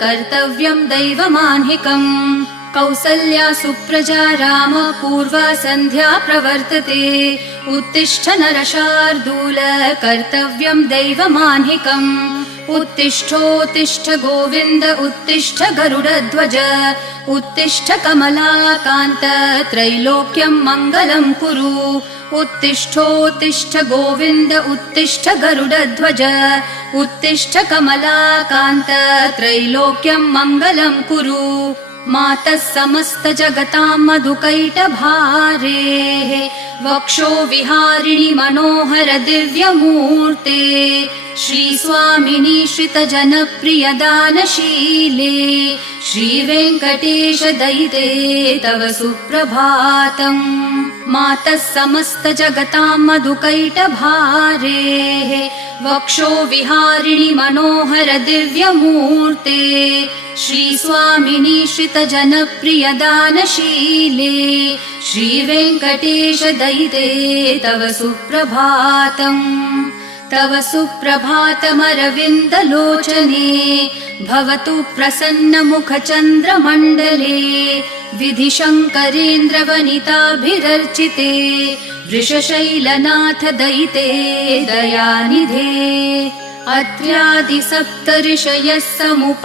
कर्तव्यम् दैवमाह्निकम् कौसल्या सुप्रजा राम पूर्वा सन्ध्या प्रवर्तते उत्तिष्ठ नरशार्दूल कर्तव्यम् दैवमाह्निकम् उत्तिष्ठोत्तिष्ठ गोविन्द उत्तिष्ठ गरुडध्वज उत्तिष्ठ कमलाकान्त त्रैलोक्यम् मङ्गलम् कुरु उत्तिष्ठोत्तिष्ठ गोविन्द उत्तिष्ठ गरुडध्वज उत्तिष्ठ कमलाकान्त त्रैलोक्यम् मङ्गलम् कुरु मातः समस्त जगताम् मधुकैटभारेः वक्षो विहारिणि मनोहर दिव्यमूर्ते श्रीस्वामिनि श्रितजनप्रिय दानशीले श्रीवेङ्कटेश दयिते तव सुप्रभातम् मातः समस्त जगताम् मधुकैटभारेः वक्षो विहारिणि मनोहर दिव्यमूर्ते श्रीस्वामिनि श्रितजनप्रिय दानशीले श्रीवेङ्कटेश दयिते तव सुप्रभातम् तव सुप्रभातमरविन्दलोचने भवतु प्रसन्नमुखचन्द्रमण्डले विधिशङ्करेन्द्रवनिताभिरर्चिते वृषशैलनाथ दयिते दयानिधे अत्र्यादि सप्तऋषयः समुप